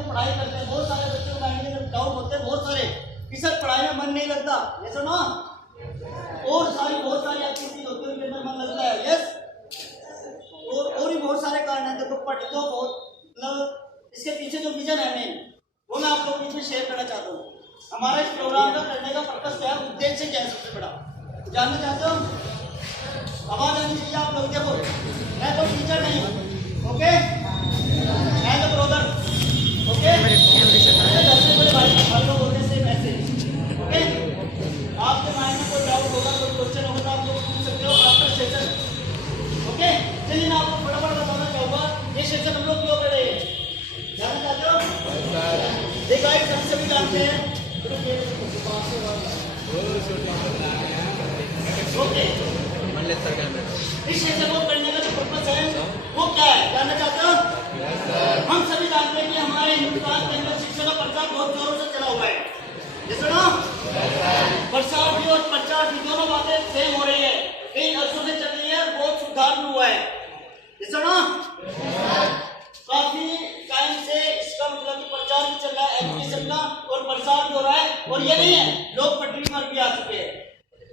वो पढ़ाई करते हैं, बहुत सारे बच्चों को माइंड के अंदर डाउट होते हैं बहुत सारे कि सर पढ़ाई में मन नहीं लगता, ये सुनो, और बहुत सारी एक्टिविटीज होती है उनके अंदर मन लगता है, यस। और भी बहुत सारे कारण हैं, देखो पढ़ तो बहुत, मतलब इसके पीछे जो विजन है मेन, वो मैं आप लोगों के बीच में शेयर करना चाहता हूँ। हमारा इस प्रोग्राम का करने का पर्पस क्या है, उद्देश्य क्या है सबसे बड़ा, जानना चाहते हो? आवाज आनी चाहिए आप लोग। देखो मैं तो टीचर नहीं हूँ, ओके, मैं तो ब्रदर, ओके, सबसे बड़े भाई लोग होते से मैसेज, ओके। आपके माइंड में कोई डाउट होगा, कोई क्वेश्चन होगा तो आप लोग पूछ सकते हो आफ्टर सेशन, ओके। चलिए मैं आपको फटाफट बताना चाहूँगा ये सेशन हम लोग क्यों कर रहे हैं, जानना चाहते हो? देखो गाइस हम सभी जानते हैं, ओके, इस सेशन को करने का जो पर्पस है वो क्या है, जानना चाहते हो? हम सभी जानते हैं कि हमारे हिंदुस्तान के अंदर शिक्षा का प्रचार बहुत जोरों से चला हुआ है, ये सुनो, प्रसार भी और प्रचार भी दोनों बातें सेम हो रही है, कई अर्सों से चल रही है, बहुत सुधार भी हुआ है, ये सुनो, काफी टाइम से इसका मतलब कि प्रचार भी चल रहा है एजुकेशन का और प्रसार भी हो रहा है। और ये नहीं है लोग पटरी पर भी आ चुके हैं,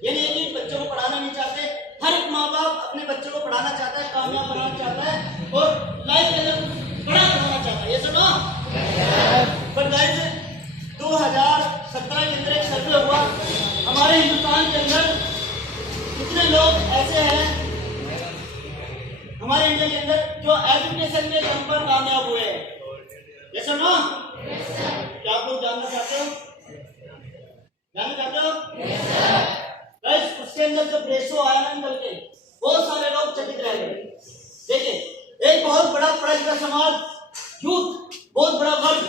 ये नहीं है कि बच्चों को पढ़ाना नहीं चाहते, हर एक माँ बाप अपने बच्चों को पढ़ाना चाहता है, कामयाब बनाना चाहता है और लाइफ के अंदर बड़ा बनाना चाहता है, ये सुनो। पर गाइस 2017 के अंदर एक सर्वे हुआ, हमारे हिंदुस्तान के अंदर कितने लोग ऐसे हैं हमारे इंडिया के अंदर जो एजुकेशन के दम पर कामयाब हुए हैं, ये सुनो। क्या आप लोग जानना चाहते हो? जानना चाहते हो? गाइस उसके अंदर जब रेशो आया ना निकल के, बहुत सारे लोग चकित रह गए। देखिए एक बहुत बड़ा पढ़ा लिखा समाज, यूथ, बहुत बड़ा वर्ग,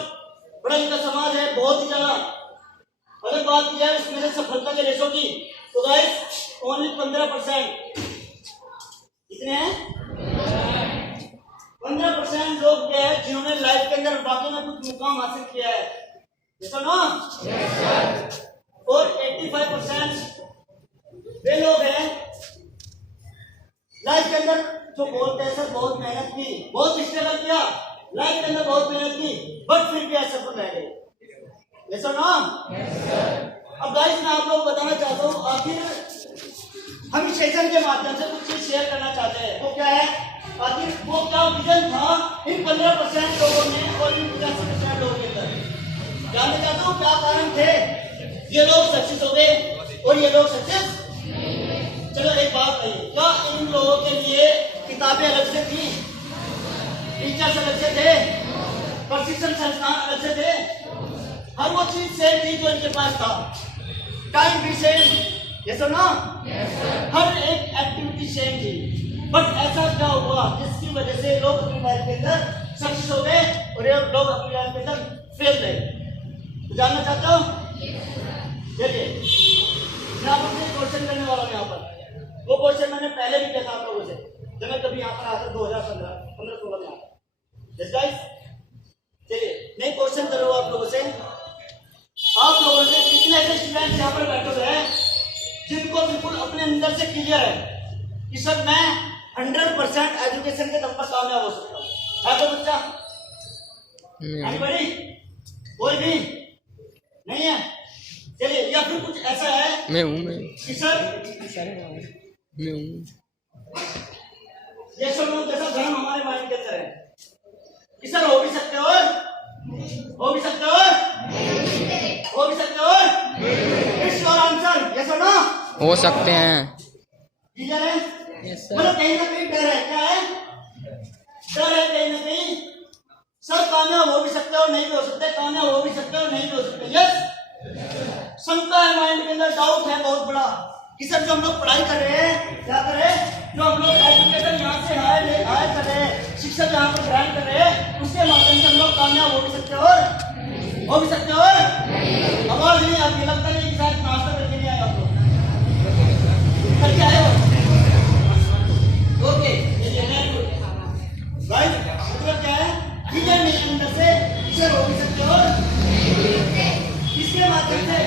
पढ़ा लिखा समाज है बहुत ही ज्यादा। अगर बात की जाए उसमें से सफलता के रेशो की, तो गाइस ओनली 15%। कितने हैं? 15% लोग क्या है जिन्होंने लाइफ के अंदर वाकई में कुछ मुकाम हासिल किया है, जैसा ना। और 85% वे लोग हैं लाइफ के अंदर जो बोलते हैं सर बहुत मेहनत की, बहुत स्ट्रगल किया, लाइफ के अंदर बहुत मेहनत की, बट फिर भी असफल रह गए, जैसा ना। अब गाइस मैं आप लोग बताना चाहता हूँ, आखिर हम इस सेशन के माध्यम से कुछ चीज शेयर करना चाहते हैं, वो क्या है, आखिर वो क्या विजन था इन 15% लोगों ने और इन 85% लोगों के अंदर, जानना चाहते हो क्या कारण थे ये लोग सक्सेस हो गए और ये लोग सक्सेस। चलो एक बात है, क्या इन लोगों के लिए किताबें अलग से थी, टीचर्स अलग से थे, प्रशिक्षण संस्थान अलग से थे, हर वो चीज सेम थी जो इनके पास था, टाइम भी सेम, ये सुना, हर एक एक्टिविटी सेम थी, बट ऐसा क्या हुआ जिसकी वजह से लोग अपनी लाइफ के अंदर सक्सेस हो गए और ये लोग अपनी लाइफ के अंदर फेल रहे, जानना चाहते हो? देखिए मैं आपको क्वेश्चन करने वाला हूँ यहाँ पर, वो क्वेश्चन मैंने पहले भी किया था आप लोगों से जब मैं कभी यहाँ पर आता 2015-16 में आता। यस गाइस, चलिए मैं क्वेश्चन कर रहा हूँ आप लोगों से, आप लोगों से कितने ऐसे स्टूडेंट्स यहाँ पर बैठे हुए हैं जिनको बिल्कुल अपने अंदर से क्लियर है कि सर मैं 100% एजुकेशन के दम पर कामयाब हो सकता हूँ, है कोई बच्चा? कोई भी नहीं है? चलिए, या फिर कुछ ऐसा है मैं हूँ कि सर मैं हूँ, ये सब लोग जैसा धर्म हमारे माइंड के अंदर है कि सर हो भी सकते हो, हो भी सकते हो, हो भी सकते हो, इट्स योर आंसर, यस और नो, हो सकते हैं, क्लियर है? मतलब कहीं ना कहीं डर है, क्या है? डर है कहीं ना कहीं, सर कामयाब हो भी सकते हो नहीं भी हो सकते, कामयाब हो भी सकते हो नहीं भी हो सकते, यस। शंका है माइंड के अंदर, डाउट है बहुत बड़ा कि सर जो हम लोग पढ़ाई कर रहे हैं, क्या कर रहे हैं, जो हम लोग एजुकेशन यहाँ से हायर कर रहे हैं, शिक्षा यहाँ पर ग्रहण कर रहे हैं, उसके माध्यम से हम लोग कामयाब हो भी सकते हो भी सकते हो। आवाज नहीं आती, लगता नहीं कि शायद नाश्ता करके नहीं आए आप लोग, करके आए हो, ओके, गाइस मतलब क्या है, विजन नहीं अंदर से इसे हो भी सकते हो, इसके माध्यम से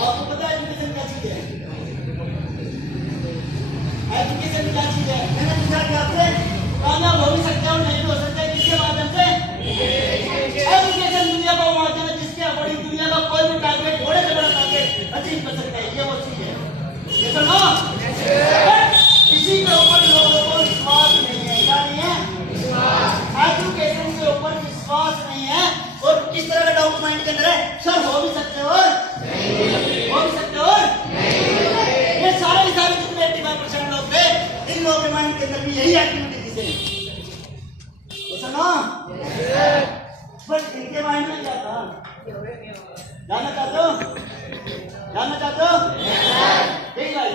आपको पता है एजुकेशन क्या चीज है, एजुकेशन क्या चीज है, मैंने पूछा कि आपसे कामयाब हो भी सकते हो नहीं भी हो सकते, किसके माध्यम से, बट इनके माइंड में क्या था? जानना चाहते हो? जानना चाहते हो? ठीक भाई,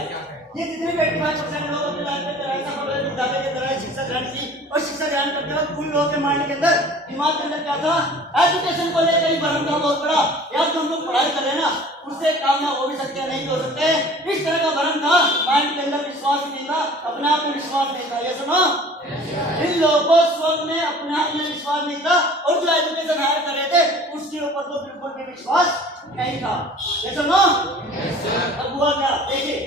ये जितने भी 85% लोग अपनी लाइफ में विद्यालय के दौरान शिक्षा ग्रहण की और शिक्षा ग्रहण करते वक्त उन लोगों के माइंड के अंदर, दिमाग के अंदर क्या था? एजुकेशन को लेकर ही भ्रम था बहुत बड़ा। यार जो हम लोग पढ़ाई कर रहे हैं ना, उससे कामयाब हो भी सकते हैं, नहीं हो सकते, इस तरह का भ्रम था। माइंड के अंदर विश्वास नहीं था, अपने आप में विश्वास नहीं था। ये सुनो, इन लोगों को स्वर्ग में अपने आप में विश्वास नहीं था, और जो एजुकेशन हायर कर रहे थे उसके ऊपर तो बिल्कुल भी विश्वास नहीं था। ये सुनो, अब हुआ क्या? देखिए,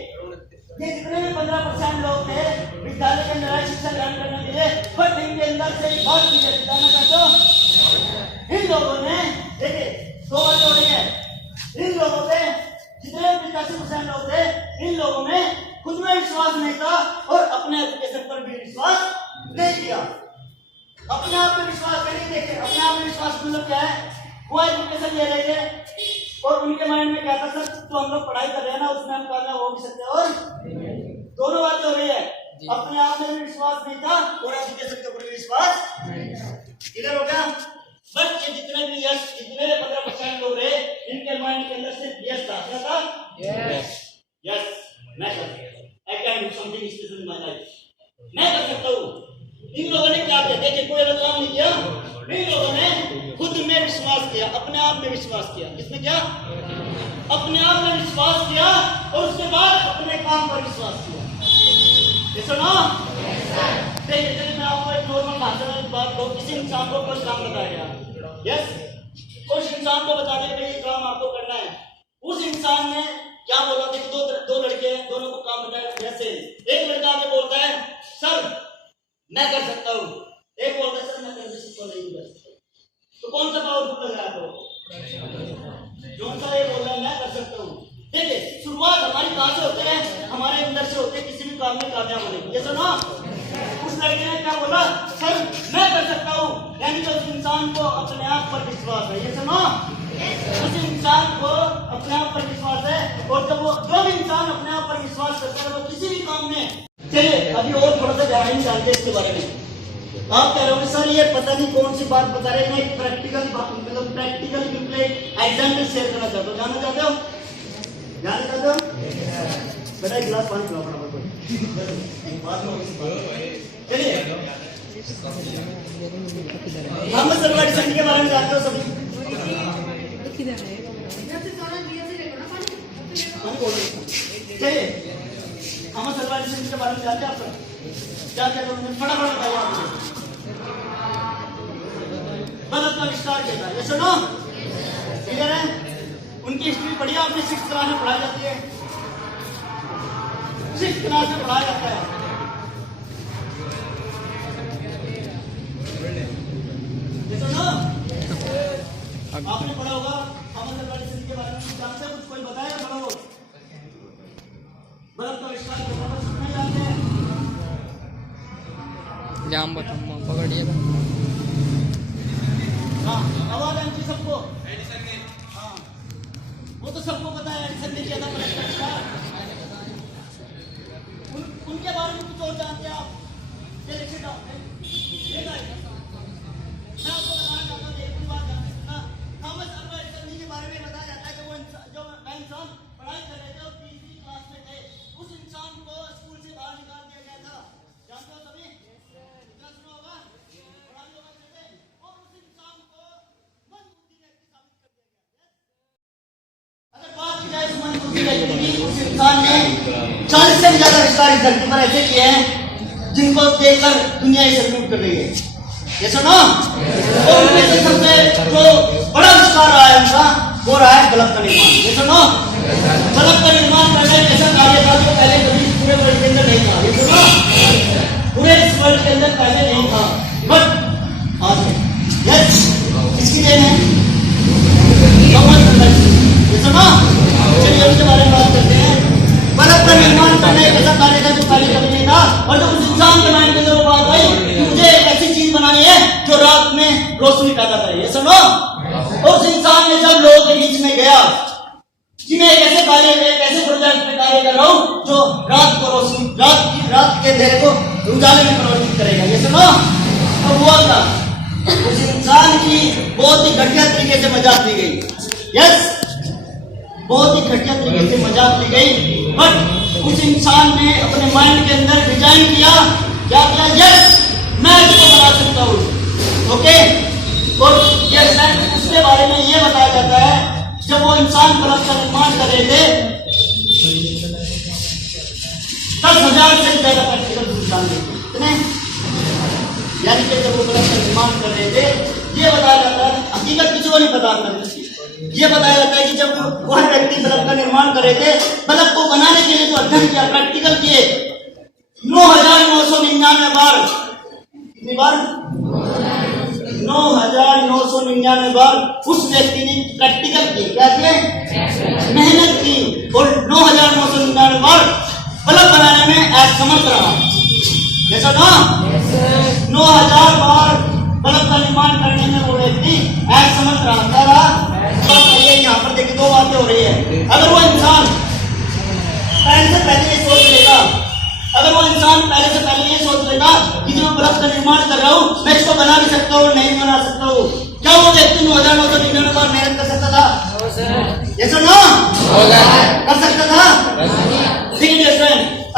ये जितने भी 15% लोग थे विद्यालय के अंदर शिक्षा ग्रहण करने के लिए, बट इनके अंदर से एक बात की है, जानना चाहते हो? इन लोगों ने, देखिए, 2 बातें हो रही है। इन लोगों पे जितने 85% लोग थे, इन लोगों में खुद में विश्वास नहीं था और अपने एजुकेशन पर भी विश्वास नहीं किया। अपने आप में विश्वास करिए। देखिए, अपने आप में विश्वास मतलब क्या है? वो एजुकेशन ले रहे थे और उनके माइंड में क्या था? सर, तो हम लोग पढ़ाई कर रहे हैं ना, उसमें हम कामयाब हो भी सकते हैं, और दोनों बातें हो रही है। अपने आप में भी विश्वास नहीं था और एजुकेशन के ऊपर भी विश्वास। क्लियर हो गया? बट ये जितने भी 15% लोग रहे, इनके माइंड के अंदर सिर्फ यस था। क्या था? यस, मैं कर सकता हूं, I can do something special in my life, मैं कर सकता हूं। इन लोगों ने क्या किया? देखिए, कोई अलग काम नहीं किया। इन लोगों ने खुद में विश्वास किया, अपने आप में विश्वास किया। किसमें किया? अपने आप में विश्वास किया और उसके बाद अपने काम पर विश्वास किया। ये सुनो, देखिए, मैं आपको एक नॉर्मल भाषा में बात कहूं, किसी इंसान को कुछ काम बताया गया, यस, उस इंसान को बता दें कि ये काम आपको करना है। उस इंसान ने क्या बोला? देखो, दो लड़के हैं, दोनों को काम बताया, जैसे एक लड़का आगे बोलता है, सर मैं कर सकता हूँ, एक बोलता है, सर मैं कर सकता नहीं। तो कौन सा पावरफुल लग रहा है आपको? कौन सा? ये बोल रहा है मैं कर सकता हूँ। देखिए, शुरुआत हमारी कहाँ से होती है? हमारे अंदर से होती है, किसी भी काम में कामयाब होने की। ये सुनो, उस लड़के ने क्या बोला? सर मैं कर सकता हूँ, यानी कि उस इंसान को अपने आप पर विश्वास है। ये सुनो, उस इंसान को अपने आप पर विश्वास है, और जब वो जो भी इंसान अपने आप पर विश्वास करता है वो किसी भी काम में। चलिए, अभी और थोड़ा सा ध्यान जानते हैं इसके बारे में। आप कह रहे हो सर ये पता नहीं कौन सी बात बता रहे हैं, मैं एक प्रैक्टिकल मतलब प्रैक्टिकल एग्जाम्पल शेयर करना चाहता हूँ। जानना चाहते हो? जानना चाहते हो? बेटा एक गिलास पानी पिलाओ फटाफट। चलिए, मोहम्मद सल्लल्लाहु अलैहि वसल्लम के बारे में जानते हो सभी? चलिए, मोहम्मद सल्लल्लाहु अलैहि वसल्लम के बारे में जानते हैं आप? क्या कहते हैं? फटाफट बताइए आपको। बल्ब का आविष्कार किया था। ये सुनो, क्लियर है? उनकी हिस्ट्री पढ़ी आपने, 6th क्लास में पढ़ाई जाती है, 6th क्लास में पढ़ाया जाता है। ये सुनो, आपने पढ़ा होगा मोहम्मद सल्लल्लाहु अलैहि वसल्लम के बारे में। जानते हैं? कुछ कोई बताएगा? बड़ा लोग बल्ब का आविष्कार किया था, बस नहीं जानते हैं। जाम पकड़िए। हाँ, आवाज आई थी सबको? हाँ, वो तो सबको पता है, एडिसन ने किया था बल्ब का आविष्कार। उनके बारे में कुछ और जानते हैं आप? मैं आपको बताना चाहता हूँ, एक बात ध्यान से सुनना। थॉमस अल्वा एडिसन के बारे में बताया जाता है कि वो जो इंसान पढ़ाई कर रहे थे और 3वीं क्लास में थे, उस इंसान को स्कूल से बाहर निकाल दिया गया था। जानते हो सभी? इतना सुना होगा, पढ़ा भी होगा पहले। और उस इंसान को मंदबुद्धि व्यक्ति साबित कर दिया गया। अगर बात की जाए तो मंदबुद्धि व्यक्ति की, उस इंसान ने 40 से ज्यादा आविष्कार इस धरती पर ऐसे किए हैं जिनको देखकर दुनिया ही सैल्यूट कर रही है। ये सुनो, और उनमें से सबसे जो बड़ा आविष्कार रहा है उनका, वो रहा है बल्ब का निर्माण। ये सुनो, बल्ब का निर्माण करना एक ऐसा कार्य था जो पहले कभी पूरे वर्ल्ड के अंदर नहीं था। ये सुनो, पूरे इस वर्ल्ड के अंदर पहले नहीं था, बट आज है। यस, किसकी देन है? Thomas Alva Edison. ये सुनो, चलिए उसके बारे में बात करते हैं। बल्ब का निर्माण करना एक ऐसा कार्य था जो पहले कभी नहीं था, और जब उस इंसान के माइंड के अंदर बात आई कि मुझे एक ऐसी चीज बनानी है जो रात में रोशनी पैदा करे। ये सुनो, उस इंसान ने जब लोगों के बीच में गया कि मैं ऐसे प्रोजेक्ट पे कार्य कर रहा हूँ जो रात को रोशनी, रात के अंधेरे को उजाले में परिवर्तित करेगा। ये सुनो, अब हुआ क्या? उस इंसान की बहुत ही घटिया तरीके से मजाक ली गई। यस, बहुत ही घटिया तरीके से मजाक ली गई। बट उस इंसान ने अपने माइंड के अंदर डिजाइन किया, क्या किया? यस, मैं इसको बना सकता हूँ। ओके, और ये उसके बारे में ये बताया जाता है जब वो इंसान बल्ब का निर्माण कर रहे थे 10,000 से ज्यादा प्रैक्टिकल इंसान कितने, यानी कि जब वो बल्ब का निर्माण कर रहे थे, ये बताया जाता है, हकीकत किसी को नहीं पता था, ये बताया जाता है कि जब वह व्यक्ति बल्ब का निर्माण कर रहे थे, बल्ब को बनाने के लिए जो अध्ययन किया, प्रैक्टिकल किए 9,999 बार, कितनी बार? 9,999 बार उस व्यक्ति ने प्रैक्टिकल किए, क्या किए? मेहनत की, और 9,999 बार बल्ब बनाने में असमर्थ रहा। जैसा ना 9,000 बार बल्ब का निर्माण करने में वो व्यक्ति असमर्थ रहा, क्या रहा? यहाँ पर देखिए दो बातें हो रही है। अगर वो इंसान पहले से पहले ये सोच लेगा, अगर वो इंसान पहले से पहले ये सोच लेगा कि जो मैं बल्ब का निर्माण कर रहा हूँ, मैं इसको बना भी सकता हूँ, नहीं बना सकता हूँ, क्या वो व्यक्ति 9,999 बार मेहनत कर सकता था? ये सुनो, कर सकता था? ठीक है,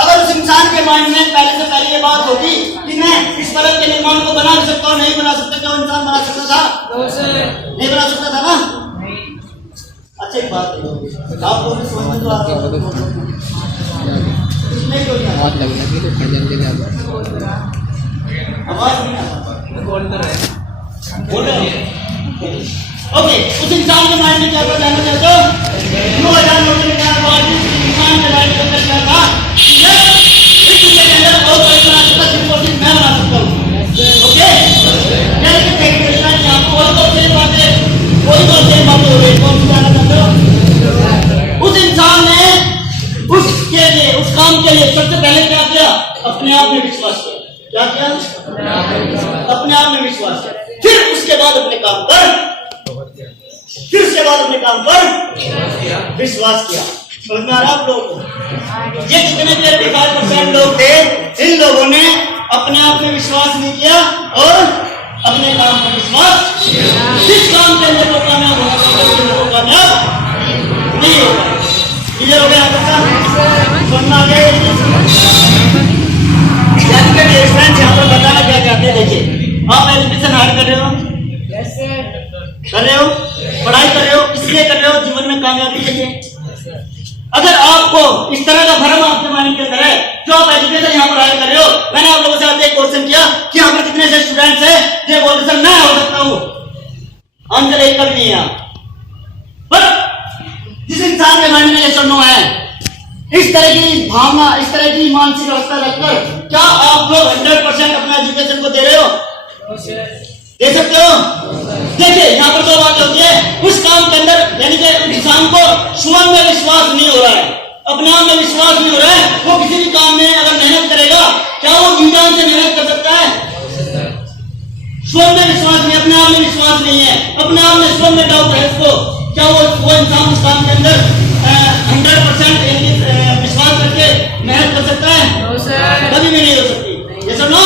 अगर उस इंसान के माइंड में पहले से पहले ये बात होती कि मैं इस बल्ब के निर्माण को बना भी सकता हूँ, नहीं बना सकता, क्या वो इंसान बना सकता था? नहीं बना सकता था ना? अच्छा, एक बात है, आप लोग समझ में तो आता है, नहीं कोई बहुत लग लगी तो खड़ जल्दी आवाज नहीं आता, बोल रहे हैं। ओके, उस इंसान के माइंड में क्या था, जानना चाहते हो? 9,999 बार इंसान के माइंड के अंदर क्या था? इस दुनिया के अंदर बहुत कोई बना सकता, सिर्फ और सिर्फ मैं बना सकता हूँ। ओके, यानी कि देखिए यहाँ पर कोई तो सेम बात है, कोई तो सेम बात हो रही है, कौन सी जानना चाहते हो? उस इंसान ने उसके लिए, उस काम के लिए सबसे पहले क्या किया? अपने आप में विश्वास किया। क्या किया? अपने आप में विश्वास किया। फिर उसके बाद अपने काम पर, फिर उसके बाद अपने काम पर विश्वास किया। समझ में आ रहा आप लोगों को? ये जितने भी 85% लोग थे, इन लोगों ने अपने आप में विश्वास नहीं किया और अपने काम पर विश्वास, जिस काम के अंदर वो कामयाब होगा, वो कामयाब नहीं होगा। क्लियर हो गया आपका? सुनना गए यहाँ पर बताना क्या चाहते हैं? देखिए, आप एजुकेशन हार्ड कर रहे हो, कर रहे हो, पढ़ाई कर रहे हो, इसलिए कर रहे हो जीवन में कामयाबी के लिए। अगर आपको इस तरह का भ्रम आपके माइंड के अंदर है, जो आप एजुकेशन यहाँ पर हार्ड कर रहे हो, मैंने आप लोगों से आज एक क्वेश्चन किया कि यहाँ पर कितने से स्टूडेंट्स हैं जो बोलते सर मैं हो सकता हूँ? आंसर एक कभी नहीं है। पर जिस इंसान के माइंड में ये सुनो है, इस तरह की भावना, इस तरह की मानसिक अवस्था रखकर क्या आप लोग 100% अपना एजुकेशन को दे रहे हो? दे सकते हो? देखिए, यहाँ पर दो बातें होती है। उस काम के अंदर यानी कि इंसान को स्वयं में विश्वास नहीं हो रहा है, अपने आप में विश्वास नहीं हो रहा है, वो किसी भी काम में अगर मेहनत करेगा, क्या वो ईमान से मेहनत कर सकता है? स्वयं में विश्वास नहीं, अपने आप में विश्वास नहीं है, अपने आप में स्वयं में डाउट है उसको, क्या वो इंसान उस काम के अंदर 100% विश्वास करके मेहनत कर सकता है? कभी भी नहीं हो सकती। ये सुनो,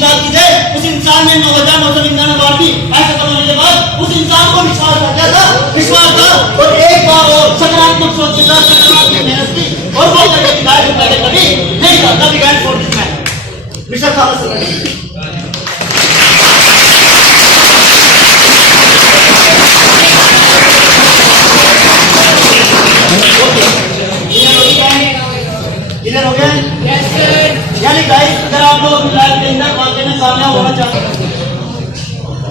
बात की जाए, उस इंसान ने 9,999 बार भी ऐसा करने के बाद उस इंसान को विश्वास था, क्या था? विश्वास था, और एक बार और सकारात्मक सोच के साथ सकारात्मक मेहनत की, और वो पहले कभी नहीं था, कभी गाइड छोड़ दिया है मिस्टर खालसा। क्लियर हो गया? यानी गाइस, अगर आप लोग लाइफ के अंदर वाकई में कामयाब होना चाहते हैं,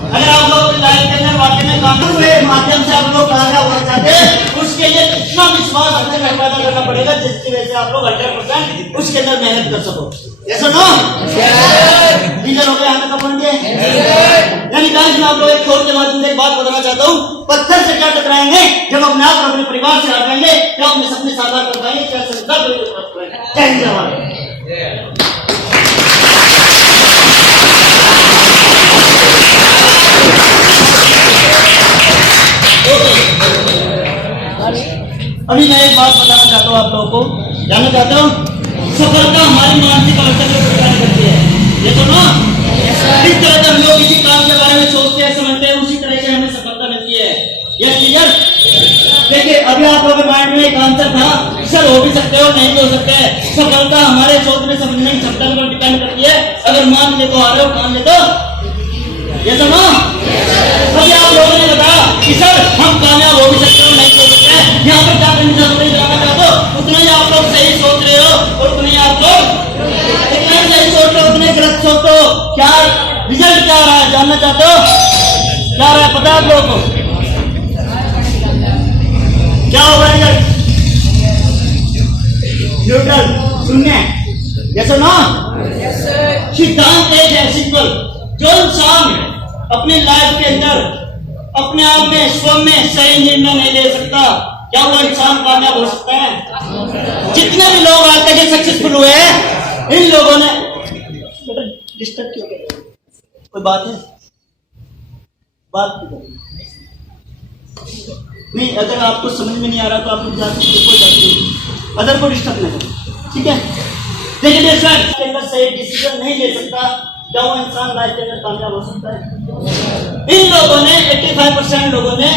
अगर आप लोग लाइफ के अंदर वाकई में कामयाब हुए माध्यम से आप लोग कामयाब होना चाहते हैं, उसके लिए इतना विश्वास अपने में पैदा करना पड़ेगा जिसकी वजह से आप लोग 100% उसके अंदर मेहनत कर सको। ये सुनो, क्लियर हो गया? हमें कब गए? यानी गाइस, मैं आप लोग एक छोटे के माध्यम से एक बात बताना चाहता हूँ, पत्थर से क्या टकराएंगे जब अपने आप और अपने परिवार से हटाएंगे, क्या अपने सपने साकार कर पाएंगे, क्या संस्कार जय जवान। अभी मैं एक बात बताना चाहता हूँ आप लोगों को, जानना चाहते हो? सफलता हमारी मानसिक अवस्था को प्रदान करती है। ये तो ना इस तरह से हम लोग किसी काम के बारे में सोचते हैं, समझते हैं, उसी तरह से हमें सफलता मिलती है। Yes clear? देखिए अभी आप लोगों के माइंड में एक आंसर था, सर हो भी सकते हो, नहीं भी हो सकते हैं। सफलता हमारे सोचने समझने की क्षमता पर डिपेंड करती है। अगर मान ले तो आ रहे हो, मान ले तो ये तो ना। अभी आप लोगों ने बताया कि सर हम कामयाब हो भी सकते हो, नहीं हो सकते हैं। यहाँ पर क्या करने की जाना चाहते हो, उतना ही आप लोग सही सोच रहे हो और उतना ही आप लोग इतना ही सही सोच रहे हो, उतने गलत सोचते हो। क्या रिजल्ट क्या रहा है जानना चाहते हो? क्या रहा है पता है आप लोगों को? क्या होगा रिजल्ट? न्यूट्रल, शून्य। यस और नो? सिद्धांत एक है, सिंपल। जो इंसान अपने लाइफ के अंदर अपने आप में स्वयं में सही निर्णय नहीं ले सकता, क्या वो इंसान कामयाब हो सकता है? जितने भी लोग आज तक सक्सेसफुल हुए हैं, इन लोगों ने डिस्टर्ब क्यों कर? कोई बात है? बात क्यों? नहीं, अगर आपको समझ में नहीं आ रहा तो आप लोग जाते कोई बात नहीं, अदर को डिस्टर्ब नहीं करें, ठीक है? देखिए के अंदर सही डिसीजन नहीं ले सकता, क्या वो इंसान लाइफ के अंदर कामयाब हो सकता है? इन लोगों ने 85% लोगों ने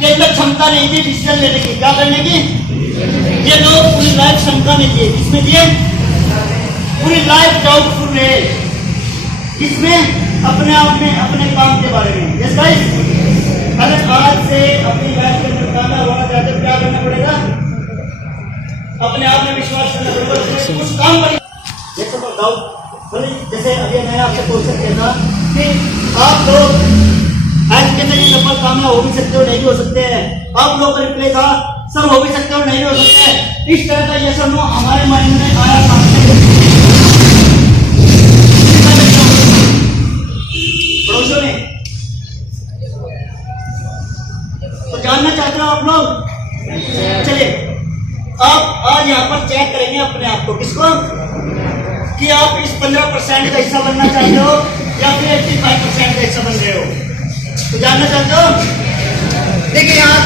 के अंदर क्षमता नहीं थी डिसीजन लेने की, क्या करने की? ये लोग पूरी लाइफ क्षमता नहीं दिए, किसमें दिए? पूरी लाइफ डाउटफुल रहे, किसमें? अपने आप में, अपने काम के बारे में। यस गाइस, अगर आज से अपनी लाइफ के अंदर कामयाब होना चाहते हो क्या करना पड़ेगा? अपने आप में विश्वास करना पड़ेगा, कुछ काम करें। देखो तो डाउट, जैसे अभी मैंने आपसे क्वेश्चन किया था कि आप लोग एजुकेशन के ऊपर कामयाब हो भी सकते हो, नहीं भी हो सकते हैं। आप लोग का रिप्लाई था सर हो भी सकते हो, नहीं भी हो सकते हैं। इस तरह का यस और नो हमारे माइंड में आया पड़ोसियों ने। तो जानना चाहते हो आप लोग? चलिए आप आज यहाँ पर चेक करेंगे अपने आप को, किसको? कि आप इस 15% का हिस्सा बनना चाहते हो या फिर 85% का हिस्सा बन रहे हो, तो जानना चाहते हो? देखिए यहाँ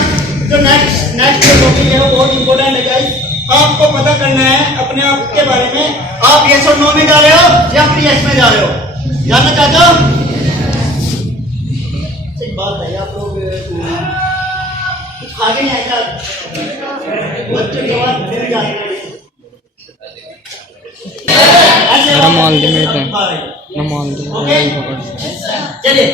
जो नेक्स्ट जो टॉपिक है वो बहुत इंपॉर्टेंट है गाइस। आपको पता करना है अपने आप के बारे में, आप यस और नो में जा रहे हो या फिर यस में जा रहे हो, जानना चाहते हो? एक बात है, आप लोग कुछ आगे नहीं आएगा, बच्चे जवाब मिल जाते हैं। रमाल दे मेरे को, रमाल दे। चलिए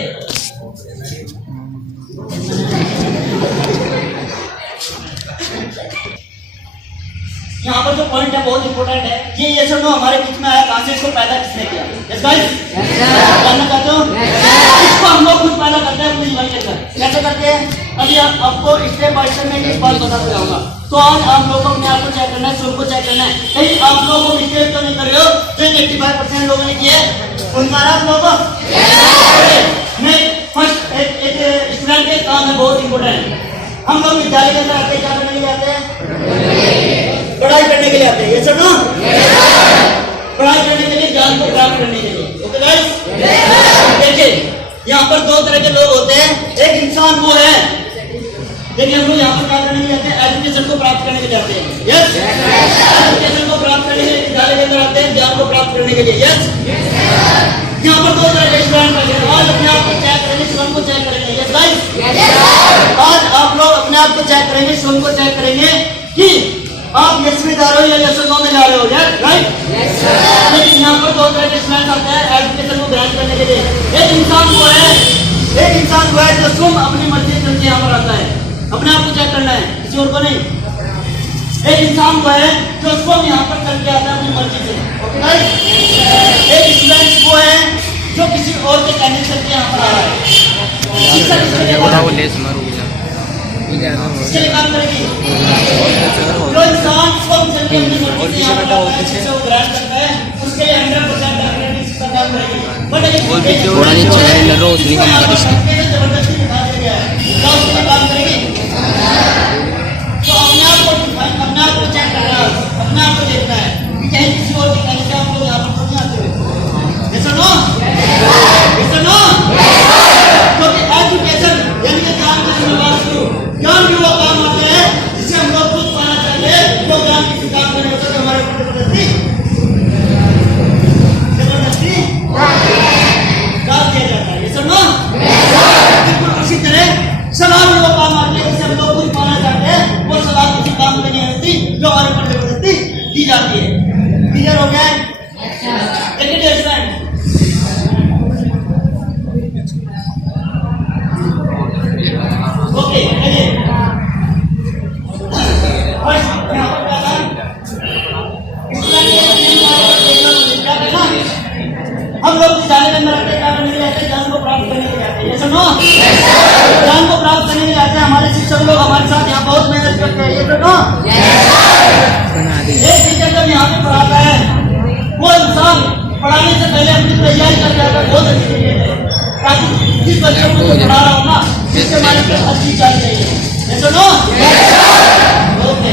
यहाँ पर जो पॉइंट है बहुत इंपॉर्टेंट है। ये सब हमारे बीच में आया, कहां से इसको पैदा किसने किया? यस गाइस, जानना चाहते हो? इसको हम लोग खुद पैदा करते हैं अपने जीवन के अंदर। कैसे करते हैं? अभी आपको स्टेप बाय स्टेप में एक बात बताते जाऊंगा। तो आज आप लोगों को अपने आप को चेक करना है, स्वयं को चेक करना है, कहीं आप लोगों को मिस्टेक तो नहीं कर रहे हो जो 85% लोगों ने किए उनका आप लोगों को। मैं फर्स्ट एक स्टूडेंट के काम है बहुत इंपॉर्टेंट। हम लोग विद्यालय के अंदर आते क्या करने के लिए आते हैं? पढ़ाई करने के लिए आते हैं, ये सुनो, पढ़ाई करने के लिए, ज्ञान को प्राप्त करने के लिए। ओके गाइस, देखिए यहाँ पर दो तरह के लोग होते हैं। एक इंसान वो है, देखिए हम लोग यहाँ पर क्या करने के लिए आते हैं? एजुकेशन को प्राप्त करने के लिए आते हैं। यस, एजुकेशन को प्राप्त करने के लिए विद्यालय के अंदर आते हैं, ज्ञान को प्राप्त करने के लिए। यस, यहाँ पर दो तरह के स्टूडेंट हैं। आज अपने आप को चेक करेंगे, स्वयं को चेक करेंगे। यस गाइस, आज आप लोग अपने आप को चेक करेंगे, स्वयं को चेक करेंगे कि आप यस में जा रहे हो या यस नो में जा रहे हो। यस राइट, लेकिन यहाँ पर दो तरह के स्टूडेंट आते हैं एजुकेशन को ग्रहण करने के लिए। एक इंसान वो है जो स्वयं अपनी मर्जी से चलते यहाँ पर आता है। अपने आप को चेक करना है, किसी और को नहीं। एक इंसान वो है जो स्वयं यहाँ पर चल के आता है अपनी मर्जी से। ओके गाइस, एक स्टूडेंट वो है जो किसी और के कहने से यहाँ पर आ रहा है। शिक्षा किसके लिए काम करेगी? जो इंसान स्वयं से अपनी मर्जी से यहाँ पर आता है, शिक्षा को ग्रहण करता है, उसके लिए 100% डेफिनेटली शिक्षा काम करेगी। बट जबरदस्ती दिखा दिया गया है, क्या उसके लिए काम करेगी? तो अपने आप को चेक करना है, अपने आप को देखना है कि कहीं किसी और के कहने से आप लोग यहाँ पर तो नहीं आते हुए। ऐसा नो, ऐसा नो, क्योंकि एजुकेशन यानी कि ज्ञान का शुरुआत शुरू, ज्ञान भी वो काम आते हैं जिसे हम लोग खुद पाना चाहते हैं। वो ज्ञान किसी काम करने होता है हमारे ऊपर जबरदस्ती सुनो, ज्ञान को प्राप्त करने के लिए आते हैं हमारे शिक्षक लोग हमारे साथ यहाँ बहुत मेहनत करते हैं। ये सुनो, एक टीचर जब यहाँ पे पढ़ाता है वो इंसान पढ़ाने से पहले अपनी तैयारी कर जाता है बहुत अच्छी तरीके से, ताकि जिस बच्चे को पढ़ा रहा हूँ ना जिसके बारे में अच्छी चाहिए। ये सुनो, ओके,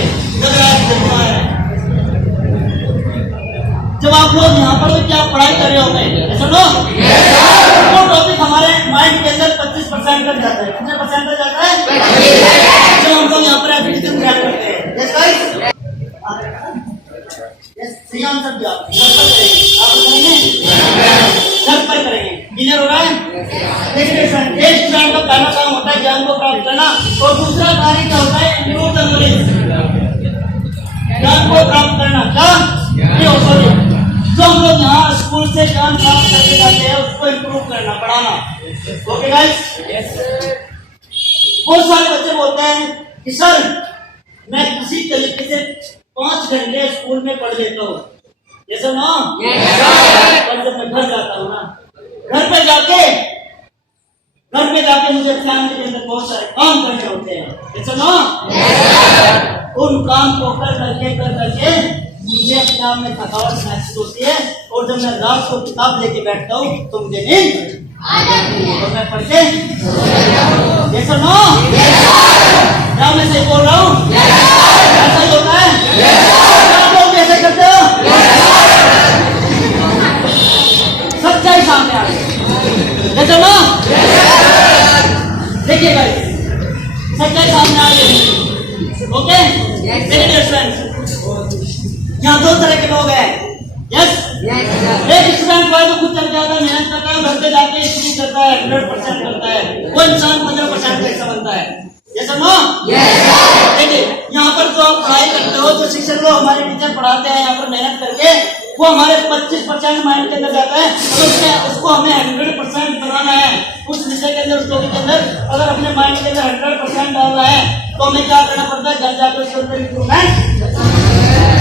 जब आप लोग यहाँ पर क्या पढ़ाई कर रहे होंगे, सुनो, वो टॉपिक हमारे माइंड के अंदर 25% तक जाता है। कितने परसेंट तक जाता है? जो हम लोग यहाँ पर एप्लीकेशन ध्यान करते हैं। यस गाइस, सही आंसर दिया। आप करेंगे, घर पर करेंगे। क्लियर हो रहा है? एक स्टूडेंट का पहला काम होता है ज्ञान को प्राप्त करना, और दूसरा कार्य क्या होता है? इम्प्रूव द नॉलेज, ज्ञान को प्राप्त करना। क्या जो हम लोग यहाँ स्कूल से ज्ञान प्राप्त करके जाते हैं उसको इम्प्रूव करना, बढ़ाना। ओके गाइस, बहुत सारे बच्चे बोलते हैं कि सर मैं किसी तरीके से 5 घंटे स्कूल में पढ़ लेता हूँ। ये सब ना, पर जब मैं घर जाता हूँ ना, घर पे जाके मुझे फैमिली के अंदर बहुत सारे काम करने होते हैं। ये सब ना, उन काम को कर करके मुझे अपने आप में थकावट महसूस होती है, और जब मैं रात को किताब लेके बैठता हूँ तो मुझे नींद आ जाती है और मैं पढ़ते। ये सुनो, क्या मैं सही बोल रहा हूँ? ऐसा ही होता है? आप लोग कैसे करते हो? सच्चाई सामने आ गई। ये सुनो, देखिए भाई, सच्चाई सामने आ गई। ओके, देखिए फ्रेंड्स, यहाँ 2 तरह के लोग हैं। यस, एक स्टूडेंट जो खुद चल जाता है, मेहनत करता है, घर पे जाके स्टडी करता है, 100% करता है, वो इंसान 15% का हिस्सा बनता है। ये समझो? देखिए, यहाँ पर जो आप पढ़ाई करते हो, जो शिक्षक लोग हमारे टीचर पढ़ाते हैं यहाँ पर मेहनत करके, वो हमारे 25% माइंड के अंदर जाता है, तो उसको हमें 100% बनाना है। उस विषय के अंदर, उस टॉपिक के अंदर अगर अपने माइंड के अंदर 100% डालना है तो हमें क्या करना पड़ता है? घर जाकर उसके ऊपर इम्प्रूवमेंट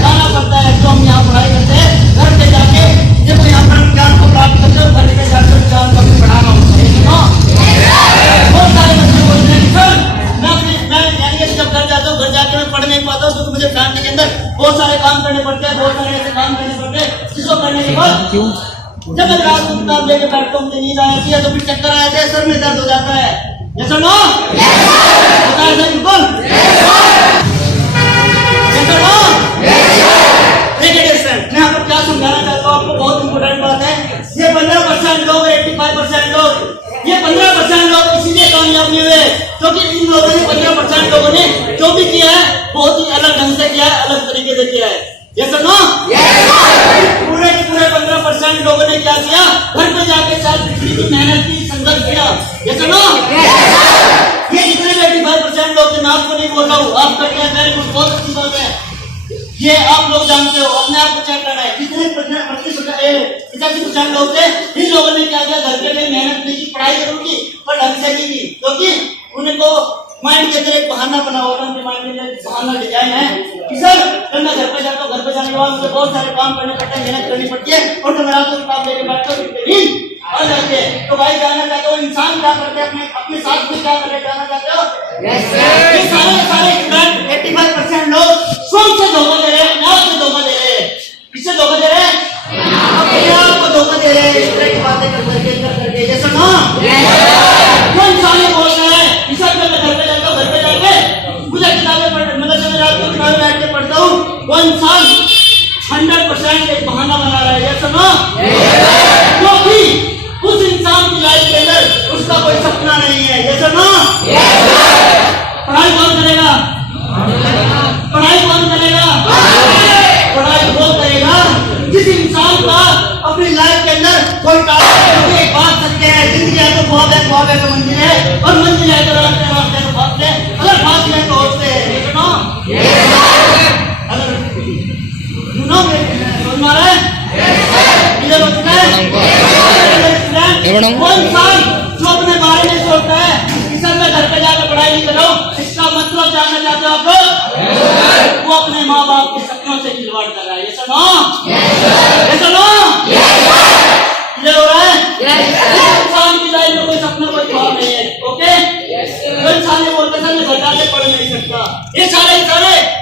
जाना पड़ता है। जो हम यहाँ पढ़ाई करते हैं, घर पे जाके देखो यहाँ पर ज्ञान को प्राप्त करते हो, घर पे जाकर ज्ञान को भी बढ़ाना होता है। बहुत सारे बच्चे बोलते हैं सर मैं यानी कि जब घर जाता हूँ, घर जाके मैं पढ़ नहीं पाता हूँ क्योंकि मुझे फैमिली के अंदर बहुत सारे काम करने पड़ते हैं, बहुत सारे ऐसे काम करने पड़ते हैं, जिसको करने के बाद जब मैं रात को किताब लेके बैठता हूँ, मुझे नींद आ जाती है, तो फिर चक्कर आ जाते हैं, सर में दर्द हो जाता है। ये सुनो, होता है सर, बिल्कुल। मैं आपको क्या समझाना चाहता हूँ, आपको बहुत इंपोर्टेंट बात है। ये 15% लोग, 85% लोग, ये 15% लोग इसीलिए कामयाब नहीं हुए क्योंकि इन लोगों ने 15% लोगों ने जो भी किया है बहुत ही अलग ढंग से किया है, अलग तरीके से किया है। ये सुनो, पूरे 15% लोगों ने क्या किया? घर पे जाके 4 पीढ़ी की मेहनत की, संघर्ष किया। ये सुनो, ये जितने 85% लोग, मैं आपको नहीं बोल रहा हूँ, आप करते हैं, वेरी गुड, बहुत अच्छी बात है। ये आप लोग जानते हो, अपने आप को चेक करना है। जितने 85% लोग थे, इन लोगों ने क्या किया? घर के लिए मेहनत नहीं की, पढ़ाई जरूर की पर ढंग से नहीं की, क्योंकि उनको माइंड के अंदर एक बहाना बना हुआ था, उनके माइंड के अंदर बहाना डिजाइन है कि सर जब मैं घर पे जाता हूँ, घर पे जाने के बाद मुझे बहुत सारे काम करने पड़ते हैं, मेहनत करनी पड़ती है, और जब मैं रात को किताब लेके बैठता हूँ आ जाते हैं। तो भाई जानना चाहते हो इंसान क्या करते हैं, अपने साथ में क्या करते, जानना चाहते हो? ये सारे स्टूडेंट 85% लोग स्वयं से धोखा दे रहे हैं, आप से धोखा दे रहे हैं। किससे धोखा दे रहे हैं? अपने आप को धोखा दे रहे हैं, इस तरह की बातें करके। जैसा ना वो इंसान ये बोल रहा है कि सर मैं घर पे जाता हूँ, घर पे जाके मुझे किताबें मतलब जब मैं रात को किताबें बैठ के पढ़ता हूँ, वो इंसान 100% एक बहाना बना रहा है। ये सुनो, क्योंकि उस इंसान की लाइफ के अंदर उसका कोई सपना नहीं है। ये सुनो, पढ़ाई कौन करेगा? पढ़ाई कौन करेगा? पढ़ाई वो करेगा जिस इंसान का अपनी लाइफ के अंदर कोई टारगेट, एक बात सत्य है, जिंदगी है तो ख्वाब है, ख्वाब है तो मंजिल है, और मंजिल है तो रास्ते, रास्ते तो फासले, अगर फासले है तो हौसले है। ये सुनो, अगर सुनो सुन मारा है, इधर बचना है। वो इंसान जो अपने बारे में सोचता है कि सर मैं घर पे जाकर पढ़ाई नहीं कर रहा हूँ, इसका मतलब जानना चाहते हो आप लोग? वो अपने माँ बाप के सपनों से खिलवाड़ कर रहा है। ये सुनो, ये सुनो, ये हो रहा है। इंसान की लाइफ में कोई सपना, कोई ख्वाब नहीं इंसान ये बोलता था मैं घटा के पढ़ नहीं सकता। ये सारे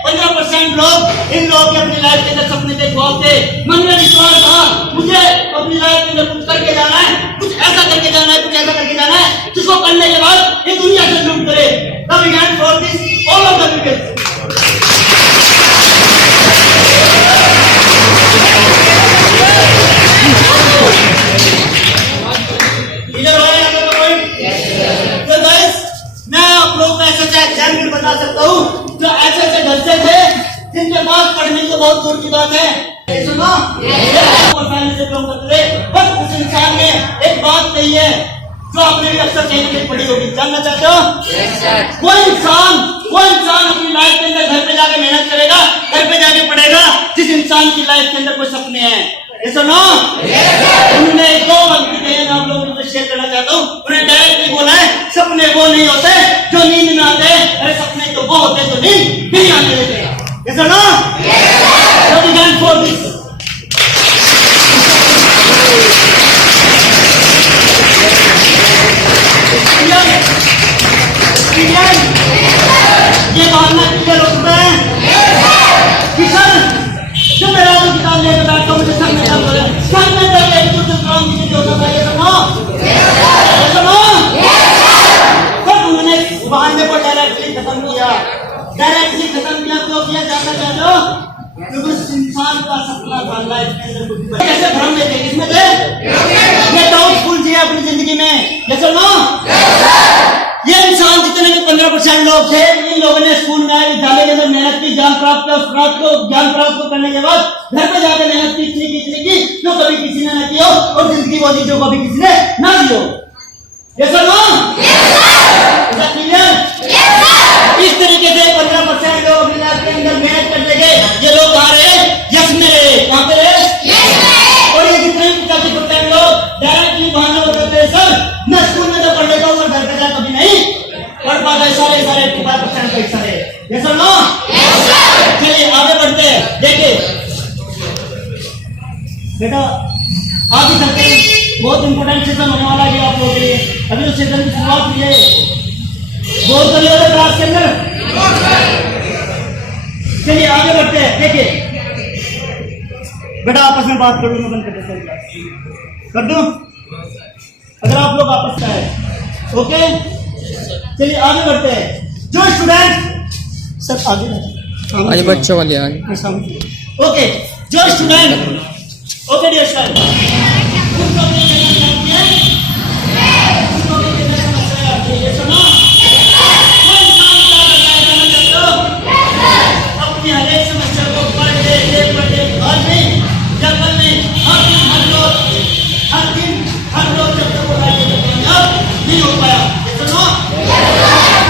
15% लोग, इन लोगों के अपनी लाइफ के अंदर सपने थे, ख्वाब थे, मन में विश्वास था मुझे अपनी लाइफ के अंदर कुछ करके जाना है, कुछ ऐसा करके जाना है, कुछ ऐसा करके जाना है जिसको करने के बाद ये दुनिया से लूट करे। तब we for this all of the people. Example बता सकता हूँ जो ऐसे ऐसे घर से थे जिनके पास पढ़ने की बहुत दूर की बात है। सुनो, से काम करते थे, बस उस इंसान ने एक बात कही है जो आपने भी अक्सर कहीं कहीं पढ़ी होगी। जानना चाहते हो? कोई इंसान अपनी लाइफ के अंदर घर पे जाके मेहनत करेगा, घर पे जाके पढ़ेगा जिस इंसान की लाइफ के अंदर कोई सपने हैं। सुनो, उन्होंने 2 वक्त कहे, मैं आप लोगों को शेयर करना चाहता हूँ। उन्हें डायरेक्टली बोला है सपने वो नहीं होते जो नींद में आते, अरे सपने तो वो होते जो नींद नहीं आने देते। सुनो, ये मानना क्लियर होता है कि सर जब मेरा तो किताब लेकर बैठता हूँ मुझे सर में दर्द हो रहा है, सर में दर्द है, कुछ काम की जो होता है। सुनो, सर उन्होंने बहाने को डायरेक्टली खत्म किया। क्यों किया? जानना चाहते हो? क्योंकि उस इंसान का सपना था लाइफ के अंदर कैसे भ्रम में थे, किसमें थे? ये डाउटफुल जी अपनी जिंदगी में। ये सुनो, ये इंसान जितने भी 15% लोग थे, इन लोगों ने स्कूल में आए, विद्यालय के अंदर मेहनत की, ज्ञान प्राप्त किया, उस ज्ञान प्राप्त करने के बाद घर पे जाकर मेहनत की, इतनी की जो कभी किसी ने न की हो, और जिंदगी वो दी जो कभी किसी ने ना दी हो। ये सुनो, इस तरीके से 15% लोग अपनी लाइफ के अंदर मेहनत करने गए, ये लोग आ रहे यश में रहे, कहां पे रहे? और ये जितने 50% लोग डायरेक्टली बहाना बताते हैं सर मैं स्कूल में तो पढ़ लेता हूँ, घर पे जा कभी नहीं पढ़ पाता। सारे 85% का हिस्सा है। ये सुनो, चलिए आगे बढ़ते हैं। देखिए बेटा, आगे चलते हैं, बहुत इंपोर्टेंट सेशन होने वाला है आप लोगों के लिए। अभी तो सेशन की शुरुआत हुई है, बहुत करिए क्लास के अंदर। चलिए आगे बढ़ते हैं। देखिए बेटा, आपस में बात करूँ, मैं बंद कर देता हूँ, कर दूं अगर आप लोग आपस का है। ओके, चलिए आगे बढ़ते हैं। जो स्टूडेंट सर आगे बच्चों वाले ओके, जो स्टूडेंट ओके डियर स्टूडेंट, नहीं हो पाया। सुनो,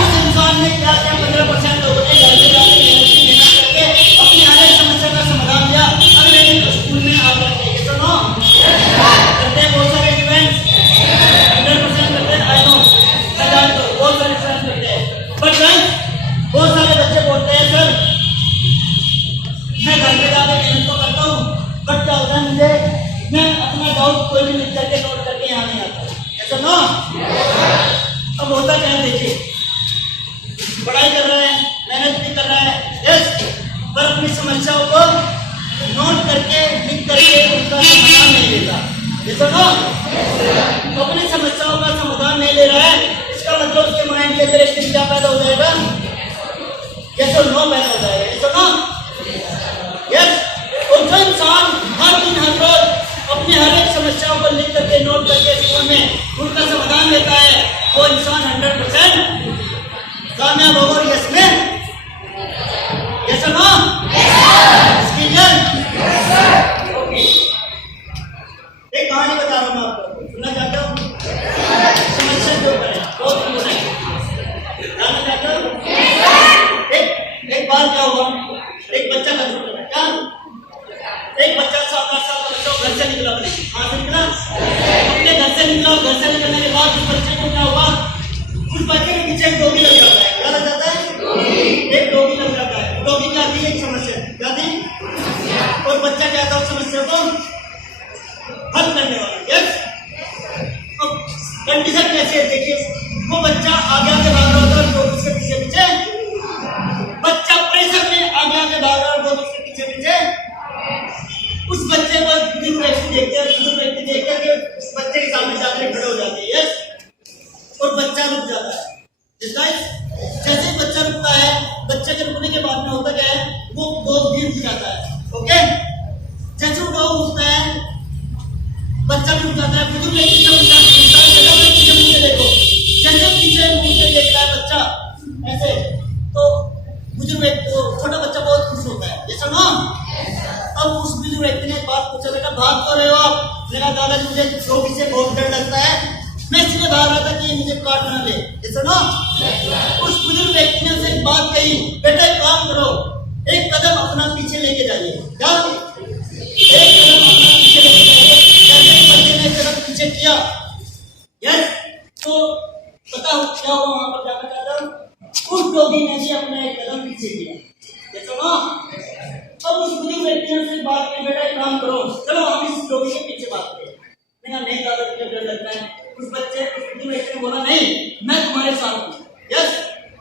उस इंसान ने क्या किया? 15% लोगों ने घर पे जाके मेहनत करके अपनी हर एक समस्या का समाधान दिया। अगले दिन स्कूल में आ जाते। सुनो, करते हैं बहुत सारे स्टूडेंट्स, 100% करते हैं। आई नो, मैं जानता हूँ बहुत सारे स्टूडेंट्स करते हैं, बट फ्रेंड्स बहुत सारे बच्चे बोलते हैं सर मैं घर पे जाके मेहनत तो करता हूँ, बट क्या होता है मुझे, मैं अपना डाउट कोई भी लिख करके नोट करके यहाँ नहीं आता। सुनो, अब होता क्या है? देखिए, पढ़ाई कर रहा है, मेहनत भी कर रहा है, यस, पर अपनी समस्याओं को नोट करके लिख करके उनका समाधान नहीं लेता। ये सुनो, अपनी समस्याओं का समाधान नहीं ले रहा है, इसका मतलब उसके माइंड के अंदर एक दिन क्या पैदा हो जाएगा? यस और नो पैदा हो जाएगा। ये सुनो, यस, और जो इंसान हर दिन हर रोज अपनी हर एक समस्याओं को लिख करके नोट करके स्कूल में उनका समाधान लेता है, वो इंसान 100% कामयाब होगा। यस में यस नो एक कहानी बता रहा हूँ मैं आपको, सुनना चाहते हो? समस्या के ऊपर है, बहुत जानना चाहते हो? एक बार क्या हुआ, एक बच्चा का छोटा क्या, एक बच्चा 7-8 साल का बच्चा घर से निकला, कहाँ से निकला? अपने घर से निकला। घर से निकलने के बाद उस बच्चे को क्या हुआ? उस बच्चे के पीछे एक डोगी लग जाता है। क्या लग जाता है? एक डोगी लग जाता है। डोगी क्या थी? एक समस्या। क्या थी? और बच्चा क्या था? उस समस्या को हल करने वाला। यस, अब कंडीशन कैसे है देखिए, वो बच्चा आगे आगे भाग रहा होता है, ऐसे तो बुजुर्ग व्यक्ति छोटा बच्चा बहुत खुश होता है, ये सुनो। अब उस बुजुर्ग व्यक्ति ने बात पूछा, बेटा भाग तो रहे हो आप? मेरा दादाजी मुझे डॉगी से बहुत डर लगता है, मैं इसलिए भाग रहा था कि मुझे काट ना ले, ये सुनो। उस बुजुर्ग व्यक्ति ने उसे एक बात कही, बेटा एक काम करो, एक कदम अपना पीछे लेके जाइए। क्या? एक कदम अपना पीछे लेके जाइए। जैसे बच्चे ने एक कदम पीछे किया, यस, तो पता हो क्या हुआ वहां पर जाकर चाहता हूँ, उस डॉगी ने भी अपना एक कदम पीछे किया, ये सुनो। अब उस बुजुर्ग व्यक्ति ने उससे बात की, बेटा एक काम करो, चलो हम इस डॉगी के पीछे बात करें। मैंने नहीं दादा मुझे डर लगता है। उस बुजुर्ग व्यक्ति ने बोला, नहीं मैं तुम्हारे साथ हूँ, यस।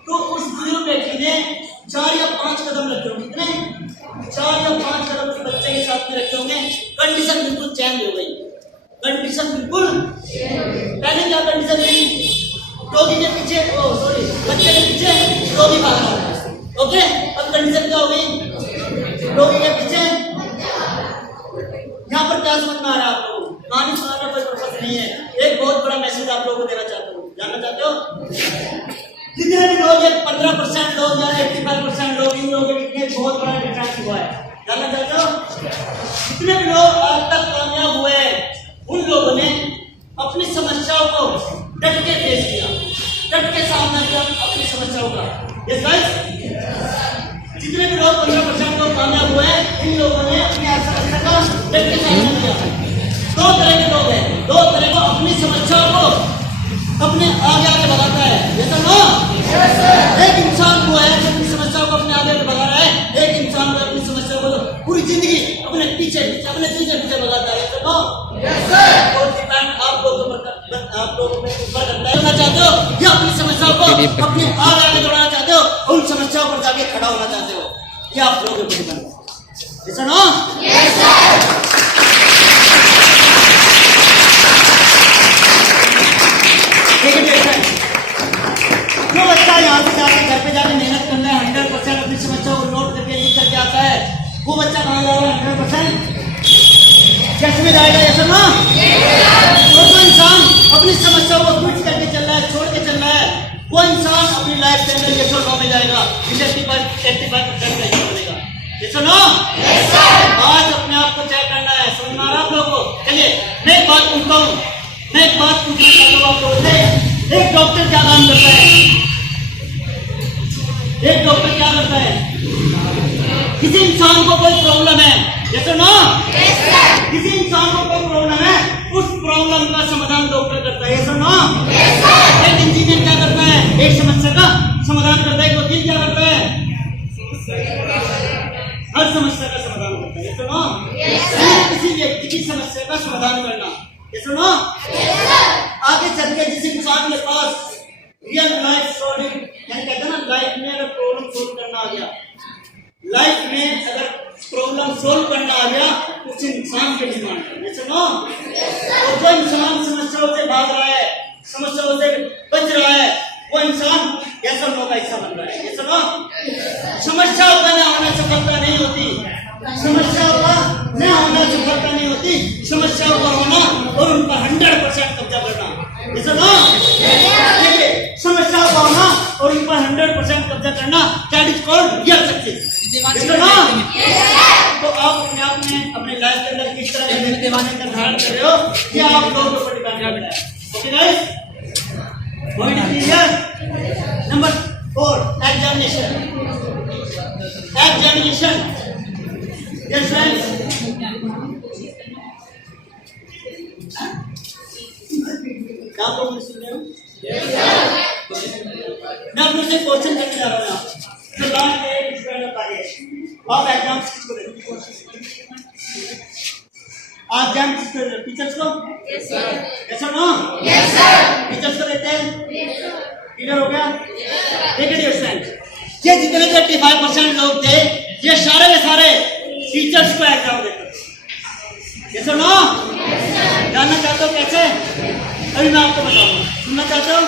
तो उस बुजुर्ग व्यक्ति ने 4 या 5 कदम रखे होंगे, कितने? 4 या 5 कदम उस बच्चे के साथ में रखे होंगे। कंडीशन बिल्कुल चेंज हो गई, कंडीशन बिल्कुल। पहले क्या कंडीशन थी? डॉगी के पीछे, बच्चे के पीछे डॉगी भाग रहा है, ओके। अब कंडीशन क्या हो गई? डॉगी के पीछे। यहाँ पर क्या समझ में आ रहा है आप लोगों को? कहानी सुनाना कोई पर्पस नहीं है, एक बहुत बड़ा मैसेज आप लोगों को देना चाहता हूँ। जानना चाहते हो? जितने भी लोग 15% लोग या 85% लोग, इन लोगों के कितने बहुत बड़ा डिफरेंस हुआ है, जानना चाहते हो? जितने भी लोग आज तक कामयाब हुए हैं, उन लोगों ने अपनी समस्याओं को डट के फेस किया, डट के सामना किया अपनी समस्याओं का। यस गाइस, जितने भी लोग 15% लोग कामयाब हुए हैं, इन लोगों ने अपनी समस्या का डट के सामना किया। 2 तरह के लोग हैं, 2 तरह को अपनी समस्याओं को अपने आगे आगे भगाता है, ये सुनो। एक इंसान वो है जो अपनी समस्याओं को अपने आगे आगे भगा रहा है, एक इंसान वो अपनी समस्याओं को पूरी जिंदगी अपने पीछे पीछे भगाता है, ये सुनो। और डिपेंड आप लोगों पर करता है। होना चाहते हो या अपनी समस्याओं को अपने आगे आगे बढ़ाना चाहते हो और उन समस्याओं पर जाके खड़ा होना चाहते हो, ये आप लोगों के ऊपर डिपेंड है, ये सुनो। जो बच्चा यहाँ से जाके घर पे जाके मेहनत करना है, 100% अपनी समस्या को नोट करके लिख करके आता है, वो बच्चा कहाँ जाएगा? 100% कैसे में जाएगा, ये सुनो। और जो इंसान अपनी समस्याओं को क्विट करके चल रहा है, छोड़ के चल रहा है, वो इंसान अपनी लाइफ के अंदर ये सो में जाएगा, 85% का हिस्सा बनेगा, ये सुनो। आज अपने आप को चेक करना है, समझ में आ रहा है आप लोगों को? चलिए मैं एक बात पूछता हूँ, मैं एक बात पूछना चाहता हूँ आप लोगों से। एक डॉक्टर क्या काम करता है? एक डॉक्टर क्या करता है? किसी इंसान को कोई प्रॉब्लम है, ये सुनो। किसी इंसान को कोई प्रॉब्लम है, उस प्रॉब्लम का समाधान डॉक्टर करता है, ये सुनो। एक इंजीनियर क्या करता है? एक समस्या का समाधान करता है। एक वकील क्या करता है? हर समस्या का समाधान करता है, ये सुनो। किसी व्यक्ति की समस्या का समाधान करना, ये सुनो। आगे चल के जिस इंसान के पास रियल लाइफ सॉल्विंग, यानी कहते हैं ना, लाइफ में अगर प्रॉब्लम सोल्व करना आ गया, लाइफ में अगर प्रॉब्लम सोल्व करना आ गया, उस इंसान के डिमांड है, ये सुनो। और जो इंसान समस्याओं से भाग रहा है, समस्याओं से बच रहा है, वो इंसान कैसा लोगों का हिस्सा बन रहा है, ये सुनो। समस्याओं का न होना सफलता नहीं होती, समस्याओं का न होना सफलता नहीं होती, समस्याओं का होना और उनका 100% कब्जा करना, ये सुनो। देखिए, समस्याओं का होना और उन पर 100% कब्जा करना, that is called real success, ये सुनो। तो आप अपने आप में अपनी लाइफ के अंदर किस तरह के दीवाने का धारण कर रहे हो, ये आप लोगों के ऊपर डिपेंड करता है, okay guys. Point clear? Number 4, examination. Yes friends, क्या आप लोग सुन रहे हो? मैं आप लोग से क्वेश्चन करने जा रहा हूँ। जो लास्ट एक स्टूडेंट बता रही है, आप एग्जाम किसको देते हो? आप एग्जाम किसको देते हो? टीचर्स को? Yes sir. ऐसा ना? Yes sir. टीचर्स को देते हैं? क्लियर हो गया? देखिए डियर फ्रेंड्स, ये जितने 85% लोग थे, ये सारे के सारे टीचर्स को एग्जाम देते थे, ये सुनो। जानना चाहते हो कैसे? अभी मैं आपको बताऊंगा, सुनना चाहते हो?